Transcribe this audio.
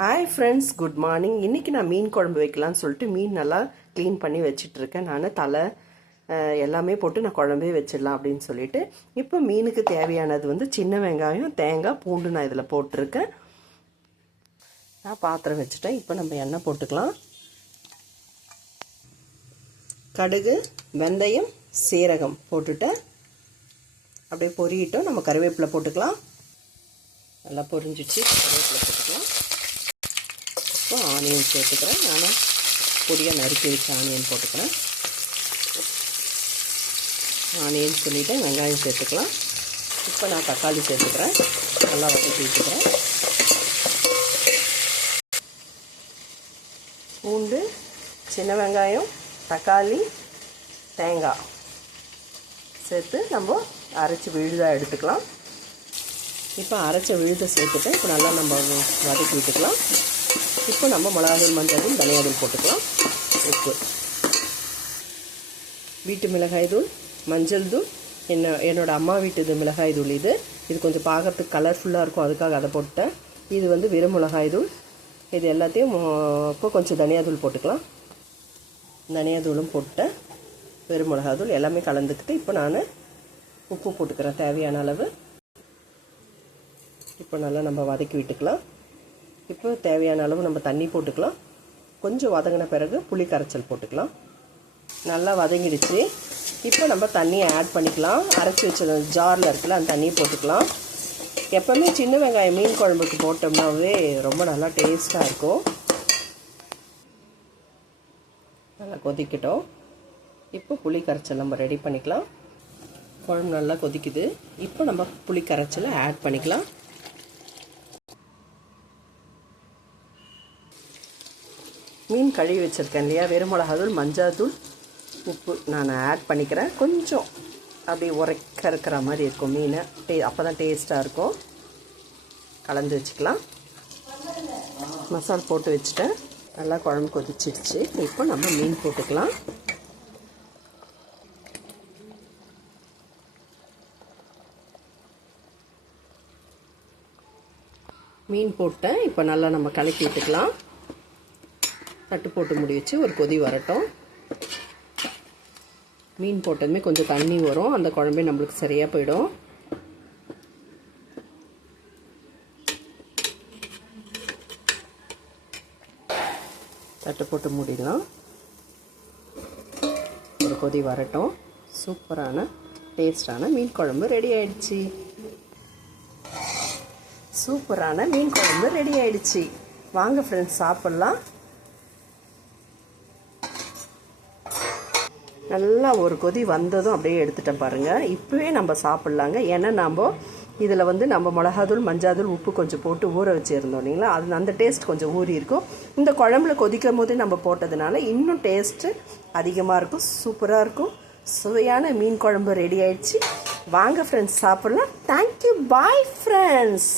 Hi friends, good morning. இன்றைக்கி நான் மீன் குழம்பு வைக்கலான்னு சொல்லிட்டு மீன் நல்லா க்ளீன் பண்ணி வச்சிட்ருக்கேன். நான் தலை எல்லாமே போட்டு நான் குழம்பே வச்சிடலாம் அப்படின்னு சொல்லிட்டு இப்போ மீனுக்கு தேவையானது வந்து சின்ன வெங்காயம், தேங்காய், பூண்டு நான் இதில் போட்டிருக்கேன். நான் பாத்திரம் வச்சுட்டேன். இப்போ நம்ம எண்ணெய் போட்டுக்கலாம். கடுகு, வெந்தயம், சீரகம் போட்டுட்டேன். அப்படியே பொரியிட்டோம். நம்ம கருவேப்பிலை போட்டுக்கலாம். நல்லா பொரிஞ்சிச்சு. கருவேப்பிலை போட்டுக்கலாம். இப்போ ஆனியன் சேர்த்துக்கிறேன். நான் பொடியாக நறுக்கி வச்ச ஆனியன் போட்டுக்கிறேன். ஆனியன் சொல்லிவிட்டு வெங்காயம் சேர்த்துக்கலாம். இப்போ நான் தக்காளி சேர்த்துக்கிறேன். நல்லா வதக்கி வச்சுக்கிறேன். பூண்டு, சின்ன வெங்காயம், தக்காளி, தேங்காய் சேர்த்து நம்ம அரைச்சி விழுதாக எடுத்துக்கலாம். இப்போ அரைச்ச விழுதை சேர்த்துட்டு இப்போ நல்லா நம்ம வதக்கி விட்டுக்கலாம். இப்போ நம்ம மிளகாத்தூள், மஞ்சள், தனியாத்தூள் போட்டுக்கலாம். உப்பு, வீட்டு மிளகாய் தூள், மஞ்சள் தூள், என்னோடய அம்மா வீட்டு மிளகாய் தூள் இது கொஞ்சம் பார்க்குறதுக்கு கலர்ஃபுல்லாக இருக்கும், அதுக்காக அதை போட்டேன். இது வந்து வெறும் மிளகாய் தூள். இது எல்லாத்தையும் இப்போ கொஞ்சம் தனியாத்தூள் போட்டுக்கலாம். தனியாத்தூளும் போட்டேன், வெறும் மிளகாய் தூள் எல்லாமே கலந்துக்கிட்டு இப்போ நான் உப்பு போட்டுக்கிறேன் தேவையான அளவு. இப்போ நல்லா நம்ம வதக்கி விட்டுக்கலாம். இப்போ தேவையான அளவு நம்ம தண்ணி போட்டுக்கலாம். கொஞ்சம் வதங்கின பிறகு புளி கரைச்சல் போட்டுக்கலாம். நல்லா வதங்கிடுச்சு. இப்போ நம்ம தண்ணியை ஆட் பண்ணிக்கலாம். அரைச்சி வச்ச ஜாரில் இருக்குல்ல, அந்த தண்ணியை போட்டுக்கலாம். எப்போவுமே சின்ன வெங்காயம் மீன் குழம்புக்கு போட்டோம்னாவே ரொம்ப நல்லா டேஸ்ட்டாக இருக்கும். நல்லா கொதிக்கட்டும். இப்போ புளி கரைச்சல் நம்ம ரெடி பண்ணிக்கலாம். குழம்பு நல்லா கொதிக்குது. இப்போ நம்ம புளி கரைச்சலை ஆட் பண்ணிக்கலாம். மீன் கழுவி வச்சுருக்கேன் இல்லையா, வெறும் மிளகாத்தூள், மஞ்சாத்தூள், உப்பு நான் ஆட் பண்ணிக்கிறேன். கொஞ்சம் அப்படி உரைக்க இருக்கிற மாதிரி இருக்கும் மீன். அப்போ தான் டேஸ்ட்டாக இருக்கும். கலந்து வச்சுக்கலாம். மசாலா போட்டு வச்சுட்டேன். நல்லா குழம்பு கொதிச்சிடுச்சு. இப்போ நம்ம மீன் போட்டுக்கலாம். மீன் போட்டேன். இப்போ நல்லா நம்ம கலக்கி விட்டுக்கலாம். தட்டு போட்டு மூடி வச்சு ஒரு கொதி வரட்டும். மீன் போட்டதுமே கொஞ்சம் தண்ணி வரும், அந்த குழம்பே நம்மளுக்கு சரியாக போயிடும். தட்டு போட்டு மூடிடலாம். ஒரு கொதி வரட்டும். சூப்பரான டேஸ்டான மீன் குழம்பு ரெடி ஆயிடுச்சு. சூப்பரான மீன் குழம்பு ரெடி ஆயிடுச்சு. வாங்க ஃப்ரெண்ட்ஸ், சாப்பிட்லாம். நல்லா ஒரு கொதி வந்ததும் அப்படியே எடுத்துட்டேன் பாருங்கள். இப்போவே நம்ம சாப்பிட்லாங்க. ஏன்னா நம்ம இதில் வந்து நம்ம மிளகாத்தூள், மஞ்சாத்தூள், உப்பு கொஞ்சம் போட்டு ஊற வச்சுருந்தோம் இல்லைங்களா, அது அந்த டேஸ்ட் கொஞ்சம் ஊறி இருக்கும். இந்த குழம்புல கொதிக்கும் போது நம்ம போட்டதுனால இன்னும் டேஸ்ட்டு அதிகமாக இருக்கும். சூப்பராக இருக்கும். சுவையான மீன் குழம்பு ரெடி ஆயிடுச்சு. வாங்க ஃப்ரெண்ட்ஸ், சாப்பிட்லாம். தேங்க்யூ. Bye friends.